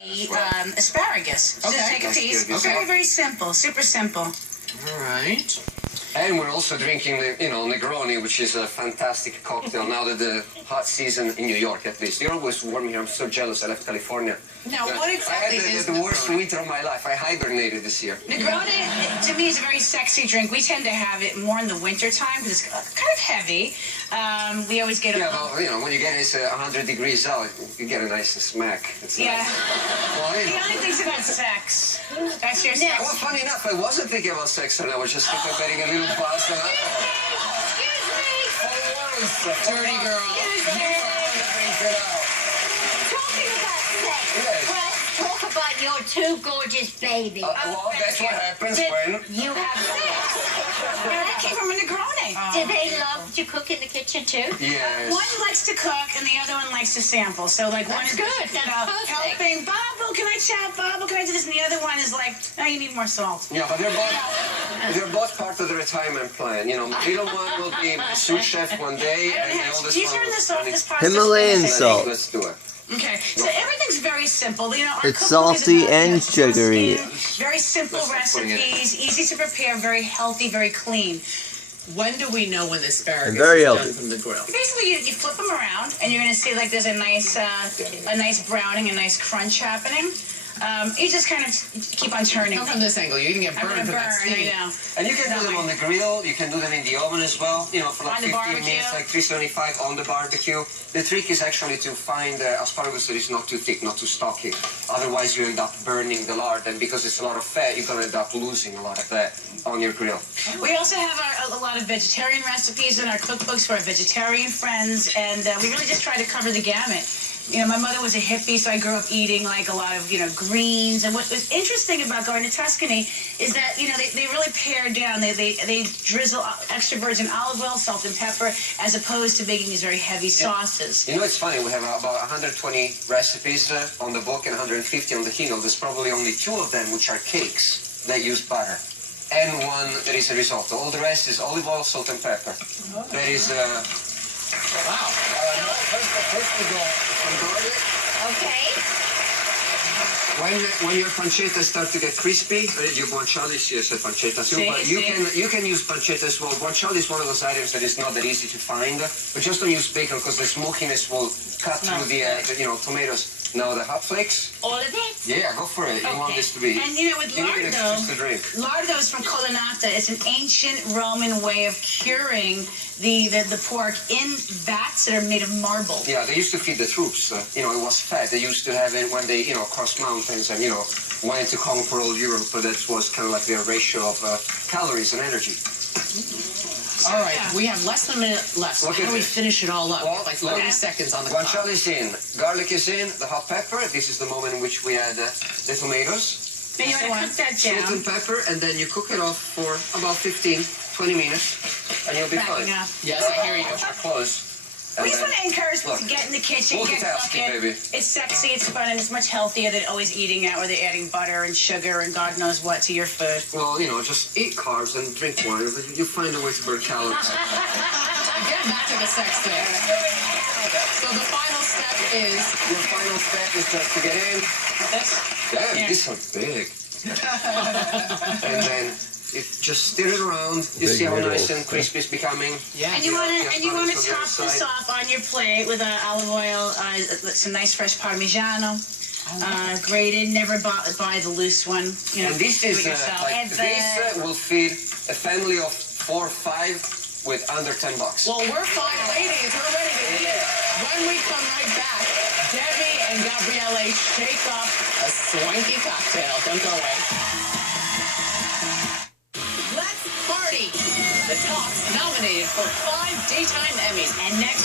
Asparagus. Okay. Just take a piece. Okay. Very, very simple. Super simple. All right. And we're also drinking, Negroni, which is a fantastic cocktail now that the hot season in New York, at least. You're always warm here. I'm so jealous. I left California. Now, what exactly is the worst Negroni? winter of my life. I hibernated this year. Negroni, to me, is a very sexy drink. We tend to have it more in the winter time because it's kind of heavy. We always get a Yeah, little... well, when you get it 100 degrees out, you get a nice smack. It's Yeah. Well, The only thing's about sex. That's your sex. Well, funny enough, I wasn't thinking about sex, and I was just thinking about getting a little pasta. Dirty girl. Talking about sex, Yes. well, talk about your two gorgeous babies. Well, that's what happens when... You have sex. Yeah, that came from a Negroni. Do they love to cook in the kitchen too? Yes. One likes to cook and the other one likes to sample. So, like, one That's is good. That's perfect. helping. Bobble, can I chop? Bobble, can I do this? And the other one is like, oh, you need more salt. Yeah, but they're both part of the retirement plan. Middle one will be sous chef one day, and the oldest Do you one turn will this off? be This pasta Himalayan spinach? salt. Let's do it. Okay, so everything's very simple. Our It's cookbook is salty about, and sugary. Very simple Let's not put it in. recipes, easy to prepare, very healthy, very clean. When do we know when the asparagus Very is healthy. done from the grill? Basically, you flip them around, and you're going to see like there's a nice browning, a nice crunch happening. You just kind of keep on turning. Come from this angle. You're going to get I'm burned going to from that burn, steam. I know. And you can do them on the grill, you can do them in the oven as well, for like On the 15 barbecue. minutes, like 375 on the barbecue. The trick is actually to find asparagus that is not too thick, not too stocky. Otherwise, you end up burning the lard, and because it's a lot of fat, you're going to end up losing a lot of that on your grill. We also have a lot of vegetarian recipes in our cookbooks for our vegetarian friends, and we really just try to cover the gamut. My mother was a hippie, so I grew up eating like a lot of, greens. And what was interesting about going to Tuscany is that, they really pare down. They drizzle extra virgin olive oil, salt and pepper, as opposed to making these very heavy sauces. It's funny, we have about 120 recipes on the book and 150 on the Kindle. There's probably only 2 of them which are cakes that use butter, and 1 that is a risotto. All the rest is olive oil, salt and pepper. That is... Wow. First we go from garlic. Okay. When your pancetta start to get crispy, your guanciale si è pancetta too, but you can use pancetta as well. Guanciale is one of those items that is not that easy to find, but just don't use bacon because the smokiness will cut through the tomatoes. Now the hot flakes. All of it? Yeah, go for it. You want this to be. And with You need lardo, just a drink. lardo is from colonnata. It's an ancient Roman way of curing the pork in vats that are made of marble. Yeah, they used to feed the troops. It was fat. They used to have it when they, crossed mountains and, wanted to conquer all Europe. But that was kind of like their ratio of calories and energy. All right. We have less than a minute left. So Look how at do we this. finish it all up? Well, Like look. 30 seconds on the clock. Guanciale is in, garlic is in, the hot pepper. This is the moment in which we add the tomatoes. Then you want to cook that Salt down. and pepper, and then you cook it off for about 15, 20 minutes, and you'll be fine. Backing up. Yes, I hear you. Close. We just want to encourage people to Look. get in the kitchen, get Multitasking, cooking. baby. It's sexy, it's fun, and it's much healthier than always eating out where they're adding butter and sugar and God knows what to your food. Well, just eat carbs and drink wine. You find a way to burn calories. Again, back to the sex thing. So the final step is... Your final step is just to get in. Damn, Yeah. these are big. And then just stir it around. You see how nice and crispy it's becoming. Yeah. And you want to Yes, top on the this side. off on your plate with olive oil, some nice fresh Parmigiano, grated. Never buy the loose one. And this do it is yourself. this will feed a family of 4 or 5 with under $10. Well, we're 5 ladies. We're ready to eat. When we come right back, Debbie and Gabriele shake up a swanky cocktail. Don't go away. Let's party. The Talks nominated for 5 Daytime Emmys. And next